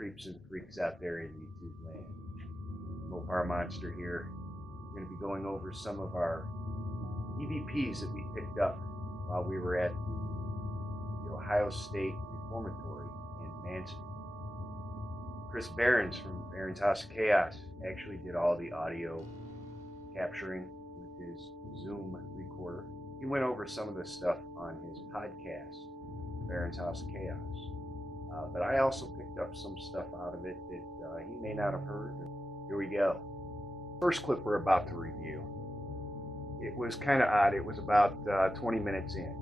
creeps and freaks out there in YouTube land. Mopar Monster here. We're going to be going over some of our EVPs that we picked up while we were at the Ohio State Reformatory in Mansfield. Chris Behren from Beren's House of Chaos actually did all the audio capturing with his Zoom recorder. He went over some of this stuff on his podcast, Beren's House of Chaos. But I also picked up some stuff out of it that he may not have heard. Here we go. First clip we're about to review. It was kind of odd. It was about 20 minutes in.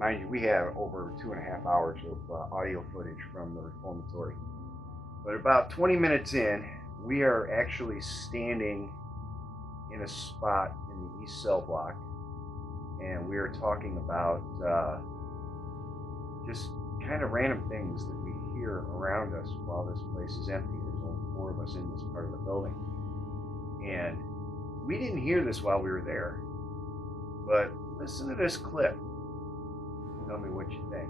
Mind you, we have over 2.5 hours of audio footage from the reformatory. But about 20 minutes in, we are actually standing in a spot in the East Cell Block, and we are talking about just kind of random things that we hear around us while this place is empty. There's only 4 of us in this part of the building. And we didn't hear this while we were there, but listen to this clip. Tell me what you think.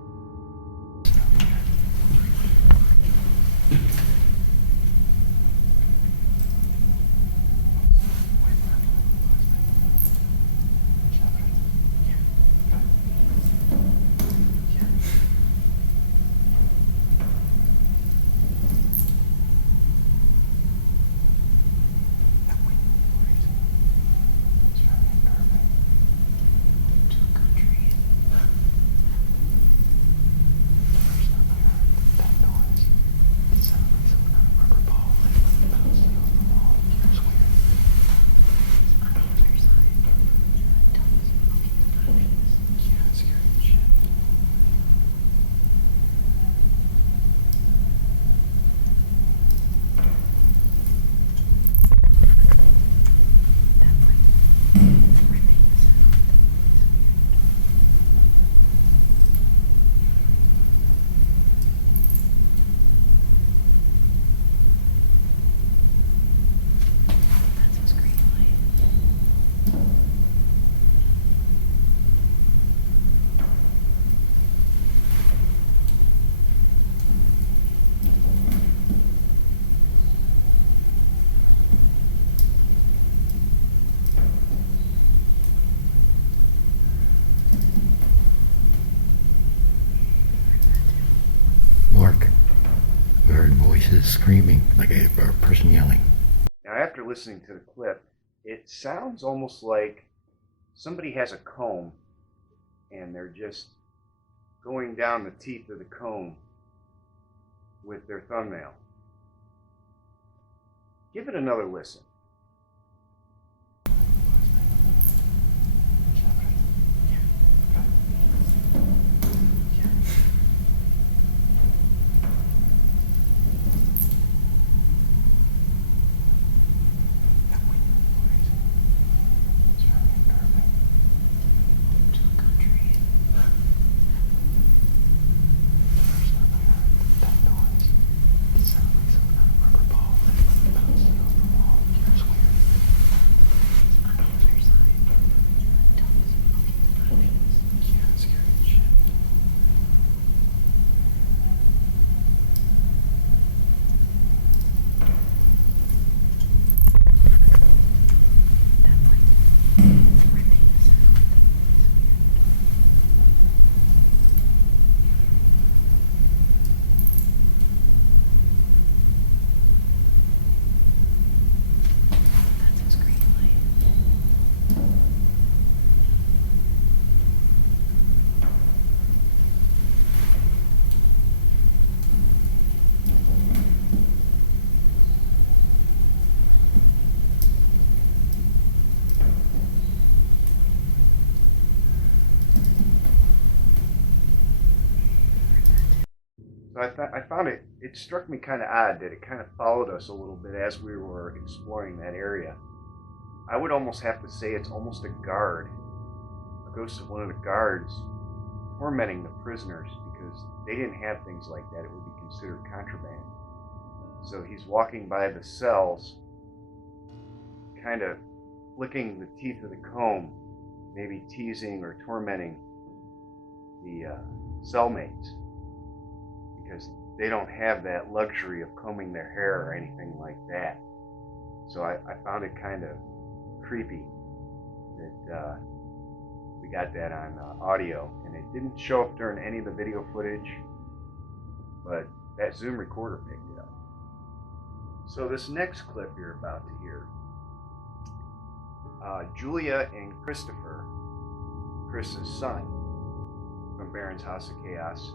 Voices screaming like a person yelling. Now, after listening to the clip, it sounds almost like somebody has a comb and they're just going down the teeth of the comb with their thumbnail. Give it another listen. So I found it struck me kind of odd that it kind of followed us a little bit as we were exploring that area. I would almost have to say it's almost a guard, a ghost of one of the guards tormenting the prisoners, because they didn't have things like that. It would be considered contraband. So he's walking by the cells, kind of flicking the teeth of the comb, maybe teasing or tormenting the cellmates, because they don't have that luxury of combing their hair or anything like that. So I found it kind of creepy that we got that on audio, and it didn't show up during any of the video footage, but that Zoom recorder picked it up. So this next clip you're about to hear, Julia and Christopher, Chris's son from Beren's House of Chaos,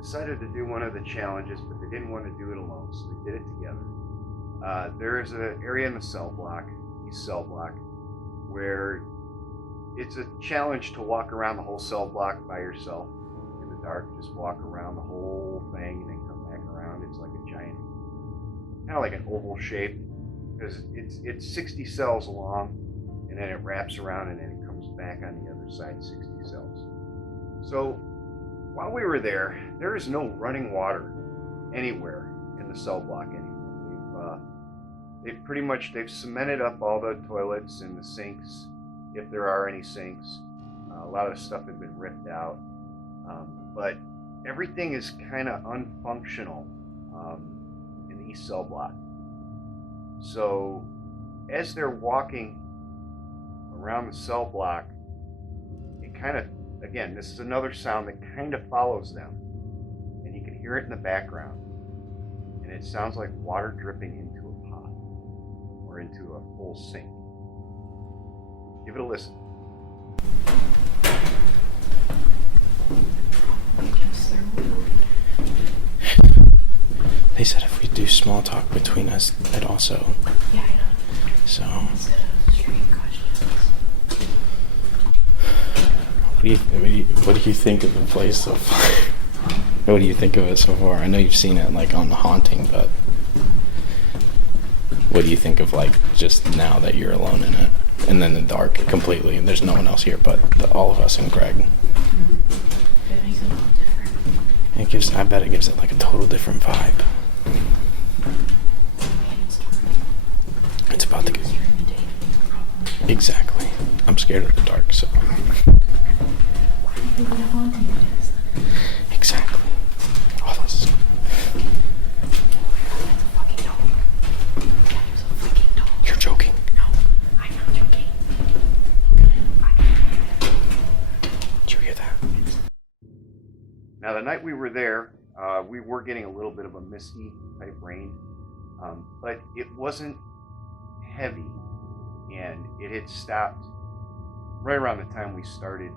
decided to do one of the challenges, but they didn't want to do it alone, so they did it together. There is an area in the cell block, East Cell Block, where it's a challenge to walk around the whole cell block by yourself in the dark. Just walk around the whole thing and then come back around. It's like a giant, kind of like an oval shape, because it's 60 cells long, and then it wraps around and then it comes back on the other side, 60 cells. So while we were there, there is no running water anywhere in the cell block anymore. They've cemented up all the toilets and the sinks, if there are any sinks. A lot of the stuff had been ripped out, but everything is kind of unfunctional in the East Cell Block. So as they're walking around the cell block, it kind of, again, this is another sound that kind of follows them, and you can hear it in the background, and it sounds like water dripping into a pot or into a full sink. Give it a listen. They said if we do small talk between us, it also. Yeah, I know. So. Instead of straight questions. What do you think of the place so far? What do you think of it so far? I know you've seen it like on The Haunting, but what do you think of like just now that you're alone in it and then the dark completely and there's no one else here but all of us and Greg? Mm-hmm. It makes it a lot different. I bet it gives it like a total different vibe. It's about to get. Exactly. I'm scared of the dark, so. Exactly. Oh, that's. You're joking. No, I'm not joking. Did you hear that? Now, the night we were there, we were getting a little bit of a misty type rain, but it wasn't heavy, and it had stopped right around the time we started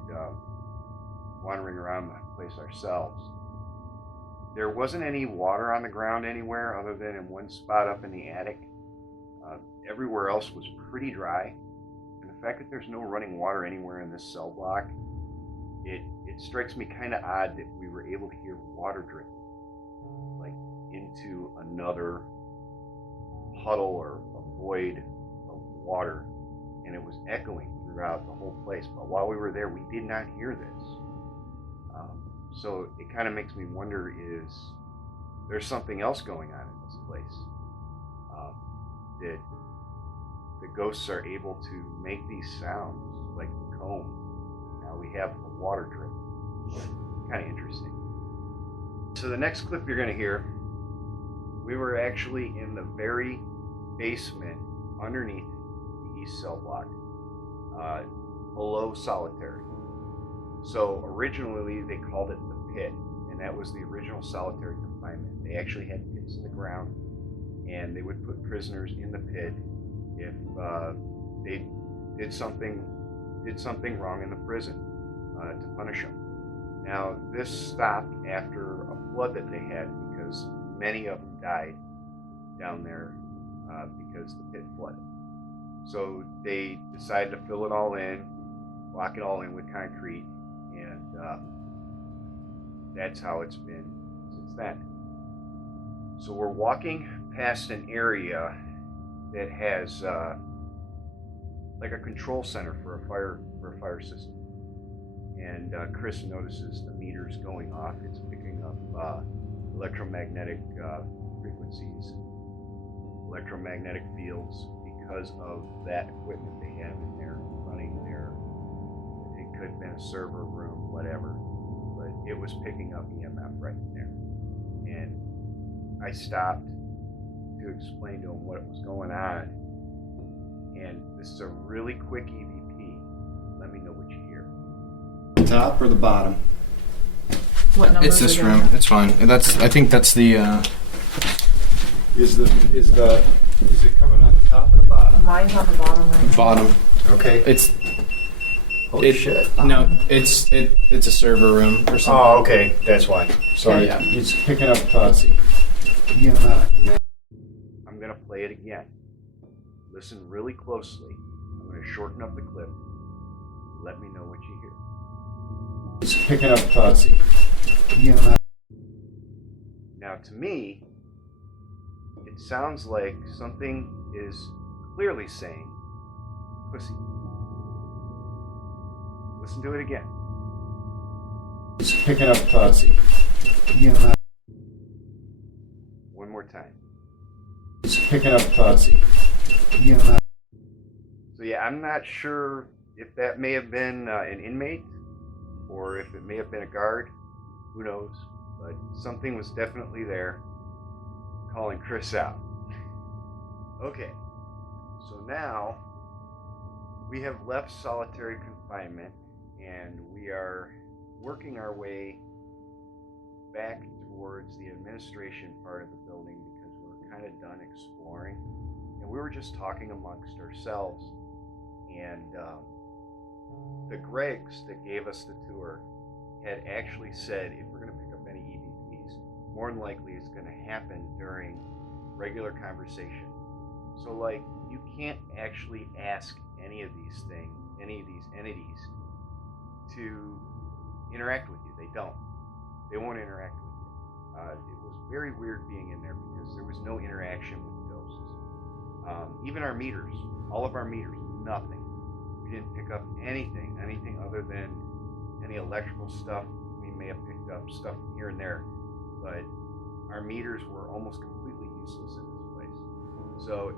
wandering around the place ourselves. There wasn't any water on the ground anywhere other than in one spot up in the attic. Everywhere else was pretty dry, and the fact that there's no running water anywhere in this cell block, it strikes me kind of odd that we were able to hear water dripping like into another puddle or a void of water, and it was echoing throughout the whole place. But while we were there, we did not hear this. So it kind of makes me wonder, is there's something else going on in this place? That the ghosts are able to make these sounds like the comb. Now we have the water drip. Kind of interesting. So the next clip you're going to hear, we were actually in the very basement underneath the East Cell Block, below Solitary. So originally they called it the Pit, and that was the original solitary confinement. They actually had pits in the ground, and they would put prisoners in the pit if they did something wrong in the prison to punish them. Now this stopped after a flood that they had, because many of them died down there because the pit flooded. So they decided to fill it all in, block it all in with concrete, and that's how it's been since then. So we're walking past an area that has like a control center for a fire system, and Chris notices the meters going off. It's picking up electromagnetic frequencies, electromagnetic fields, because of that equipment they have in there running there. It could have been a server room, whatever, but it was picking up EMF right there. And I stopped to explain to him what was going on. And this is a really quick EVP. Let me know what you hear. The top or the bottom? What number? It's this room. It's fine. And I think that's the. Is it coming on the top or the bottom? Mine's on the bottom right now. Bottom. Okay. It's. Holy shit. No, it's a server room or something. Oh, okay. That's why. Sorry. Yeah. It's picking up, see. I'm going to play it again. Listen really closely. I'm going to shorten up the clip. Let me know what you hear. It's picking up, see. Now, to me, it sounds like something is clearly saying pussy. Listen to it again. It's picking up, see. One more time. It's picking up, see. So yeah, I'm not sure if that may have been an inmate or if it may have been a guard. Who knows? But something was definitely there calling Chris out. Okay, so now we have left solitary confinement and we are working our way back towards the administration part of the building because we were kind of done exploring and we were just talking amongst ourselves. And the Gregs that gave us the tour had actually said if we're going to pick up any EVPs, more than likely it's going to happen during regular conversation. So like you can't actually ask any of these things, any of these entities to interact with you. They don't. They won't interact with you. It was very weird being in there because there was no interaction with the ghosts. Even our meters, all of our meters, nothing. We didn't pick up anything other than any electrical stuff. We may have picked up stuff here and there, but our meters were almost completely useless in this place. So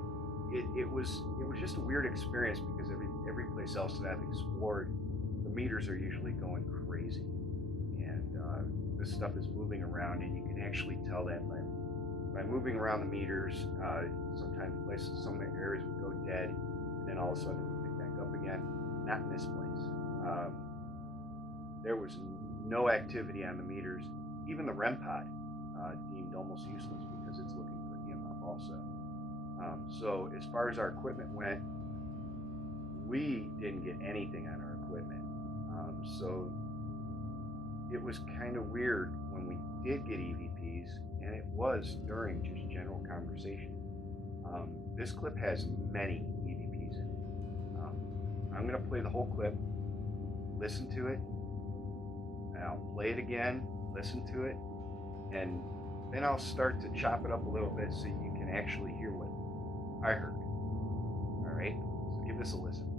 it was just a weird experience because every place else that I've explored, the meters are usually going crazy, and this stuff is moving around, and you can actually tell that by moving around the meters. Sometimes some areas would go dead, and then all of a sudden it would pick back up again. Not in this place. There was no activity on the meters. Even the REM pod deemed almost useless because it's looking for EMF also. So as far as our equipment went, we didn't get anything on our equipment. So it was kind of weird when we did get EVPs, and it was during just general conversation. This clip has many EVPs in it. I'm going to play the whole clip, listen to it, and I'll play it again, listen to it, and then I'll start to chop it up a little bit so you can actually hear what I heard. All right, so give this a listen.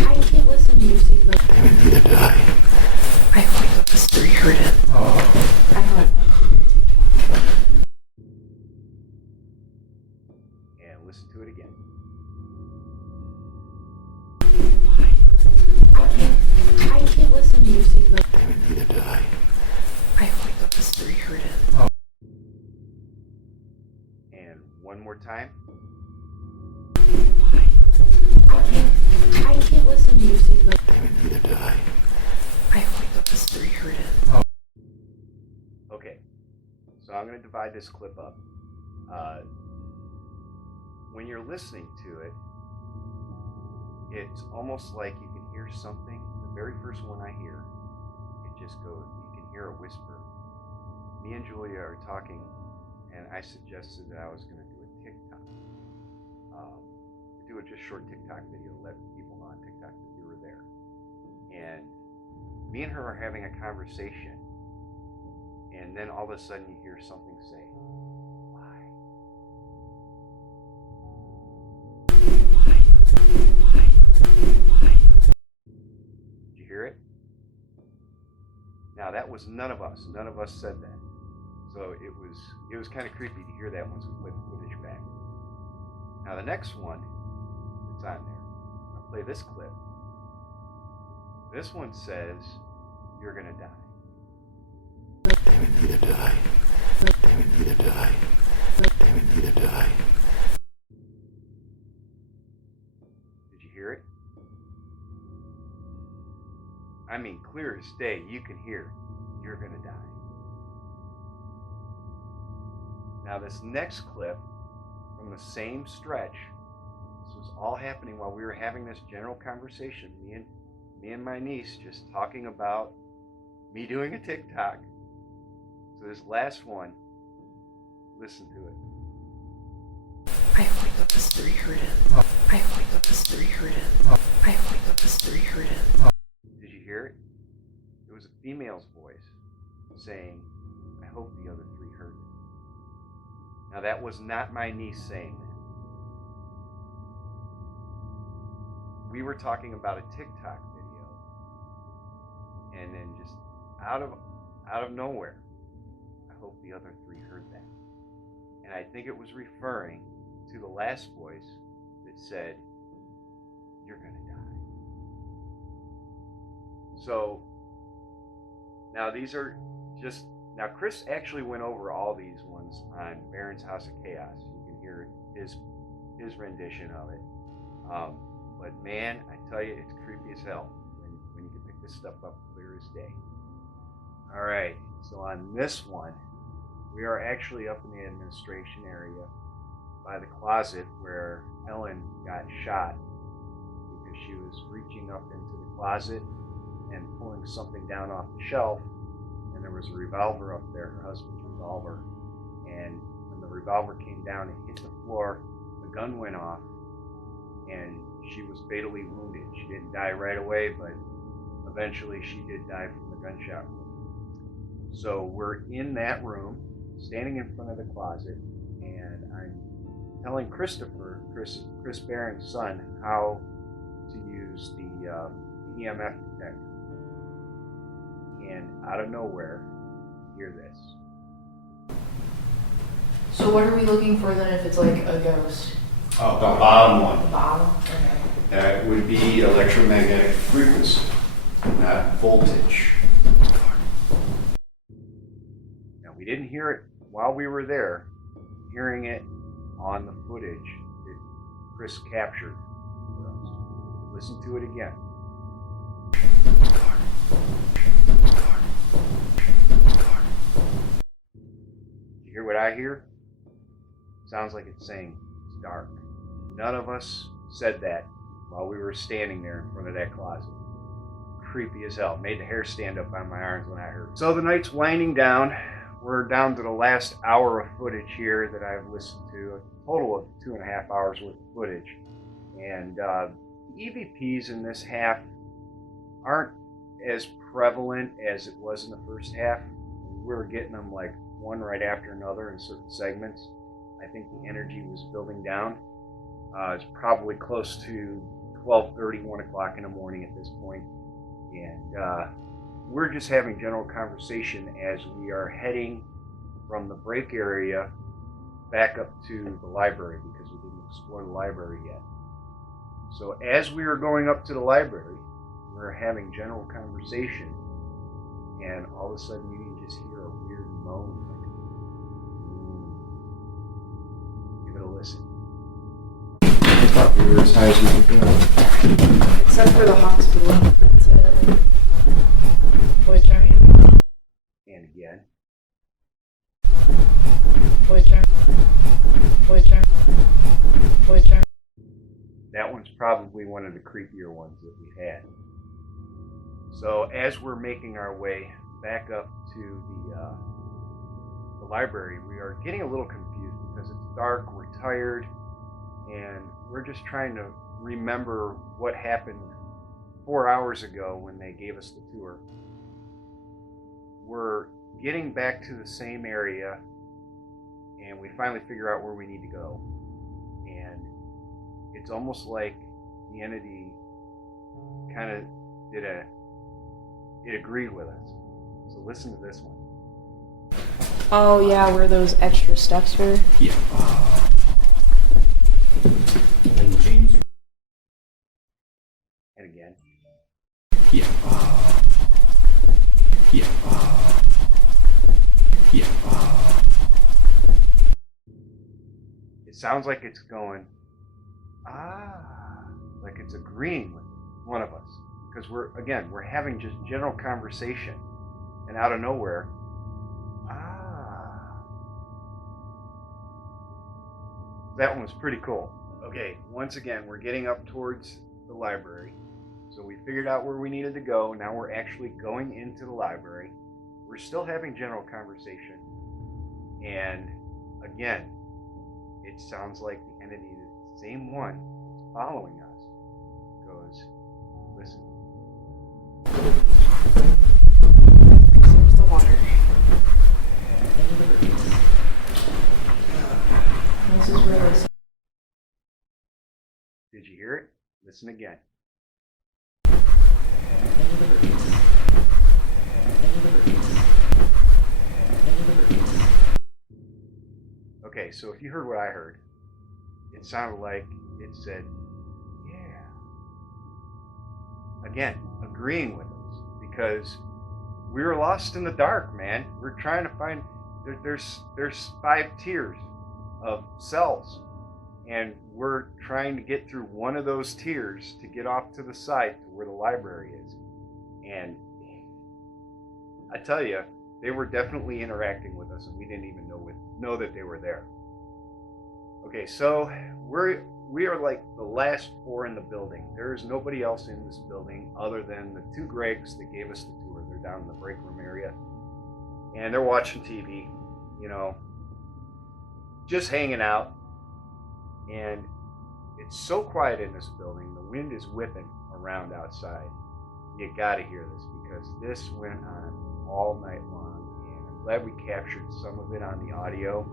I can't listen to music, but I'm gonna die. I hope the story heard it. Oh. I thought it might And listen to it again. I can't listen to music, but I'm gonna die. I hope the story heard it. And one more time. I can't listen to music, but I'm gonna die. I hope the story heard it. Okay, so I'm going to divide this clip up. When you're listening to it, it's almost like you can hear something. The very first one I hear, it just goes, you can hear a whisper. Me and Julia are talking, and I suggested that I was going to do a TikTok. Do a just short TikTok video to let people know on TikTok that we were there. And me and her are having a conversation, and then all of a sudden you hear something say, why? Did you hear it? Now that was none of us. None of us said that. So it was kind of creepy to hear that once we played the footage back. Now the next one that's on there, I'll play this clip. This one says, "You're gonna die." Damn it, you're gonna die. Damn it, you're gonna die. Damn it, you're gonna die. Did you hear it? I mean, clear as day, you can hear, "You're gonna die." Now this next clip from the same stretch, this was all happening while we were having this general conversation, me and my niece just talking about me doing a TikTok. So this last one, listen to it. I hope that the story heard it. I hope that the story heard it. I hope that the story heard it. Did you hear it? It was a female's voice saying, "I hope the other three heard it." Now that was not my niece saying that. We were talking about a TikTok video, and then just out of nowhere, "I hope the other three heard that." And I think it was referring to the last voice that said, "You're gonna die." So now these are just, now Chris actually went over all these ones on Beren's House of Chaos. You can hear his rendition of it. But man, I tell you, it's creepy as hell when you can pick this stuff up clear as day. All right, so on this one, we are actually up in the administration area by the closet where Ellen got shot because she was reaching up into the closet and pulling something down off the shelf, and there was a revolver up there, her husband's revolver, and when the revolver came down and hit the floor, the gun went off, and she was fatally wounded. She didn't die right away, but eventually she did die from the gunshot wound. So we're in that room, standing in front of the closet, and I'm telling Christopher, Chris Beren's son, how to use the EMF detector. And out of nowhere, you hear this. So what are we looking for then if it's like a ghost? Oh, the bottom one. Bottom? Okay. That would be electromagnetic frequency, not voltage. Now, we didn't hear it while we were there, hearing it on the footage that Chris captured for us. Listen to it again. You hear what I hear? Sounds like it's saying it's dark. None of us said that while we were standing there in front of that closet. Creepy as hell. Made the hair stand up on my arms when I heard it. So the night's winding down. We're down to the last hour of footage here that I've listened to. A total of 2.5 hours worth of footage. And the EVPs in this half aren't as prevalent as it was in the first half. We were getting them like one right after another in certain segments. I think the energy was building down. It's probably close to 12:30, 1 o'clock in the morning at this point. And we're just having general conversation as we are heading from the break area back up to the library because we didn't explore the library yet. So as we were going up to the library, we were having general conversation, and all of a sudden you can just hear a weird moan. Like, give it a listen. I thought we were as high as we could go. Except for the hospital. That's it. Which I mean. And again. That one's probably one of the creepier ones that we've had. So as we're making our way back up to the library, we are getting a little confused because it's dark, we're tired, and we're just trying to remember what happened 4 hours ago when they gave us the tour. We're getting back to the same area, and we finally figure out where we need to go. And it's almost like the entity kind of it agreed with us. So listen to this one. Oh yeah, where those extra steps were? Yeah. And again. Yeah. Yeah. Yeah. It sounds like it's going, like it's agreeing with one of us. Because we're having just general conversation. And out of nowhere, that one was pretty cool. Okay, once again, we're getting up towards the library. So we figured out where we needed to go. Now we're actually going into the library. We're still having general conversation. And again, it sounds like the entity, the same one that's following us, goes, listen. There's the water. This is really sad. Did you hear it? Listen again. Okay, so if you heard what I heard, it sounded like it said, yeah. Again, agreeing with us, because we were lost in the dark, man. We're trying to find, there's 5 tiers of cells, and we're trying to get through one of those tiers to get off to the side to where the library is. And I tell you, they were definitely interacting with us, and we didn't even know that they were there. Okay, so we are like the last 4 in the building. There is nobody else in this building other than the 2 Gregs that gave us the tour. They're down in the break room area, and they're watching TV, you know, just hanging out. And it's so quiet in this building. The wind is whipping around outside. You gotta hear this, because this went on all night long, and I'm glad we captured some of it on the audio.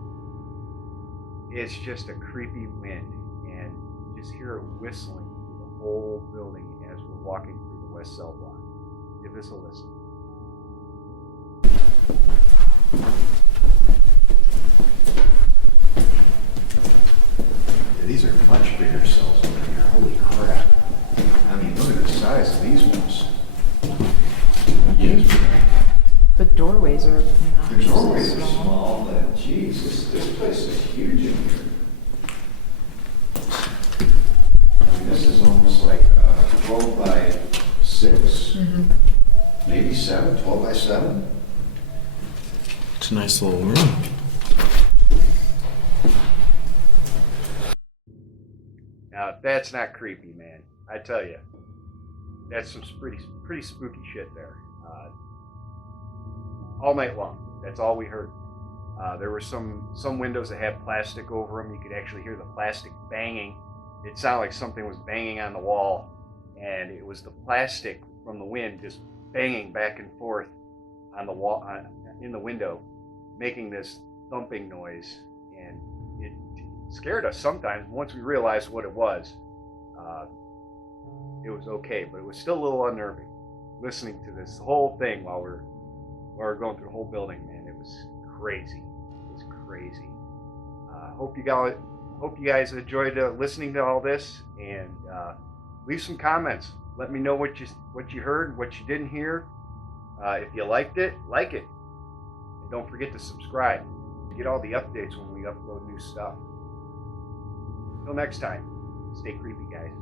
It's just a creepy wind, and you just hear it whistling through the whole building as we're walking through the West Cell block. Give this a listen. Yeah, these are much bigger cells over here. Holy crap. I mean, look at the size of these ones. Yes. The doorways are not The doorways are small, but geez, this place is huge in here. I mean, this is almost like 12 by 6, maybe 7, 12 by 7. It's a nice little room. Now, that's not creepy, man. I tell you, that's some pretty spooky shit there. All night long, that's all we heard. There were some windows that had plastic over them. You could actually hear the plastic banging. It sounded like something was banging on the wall, and it was the plastic from the wind just banging back and forth on the wall, in the window, making this thumping noise. And it scared us sometimes. Once we realized what it was okay, but it was still a little unnerving listening to this whole thing while we're going through the whole building, man. It was crazy. It was crazy. Hope you guys enjoyed listening to all this, and leave some comments. Let me know what you heard, what you didn't hear. If you liked it, like it, and don't forget to subscribe to get all the updates when we upload new stuff. Until next time, stay creepy, guys.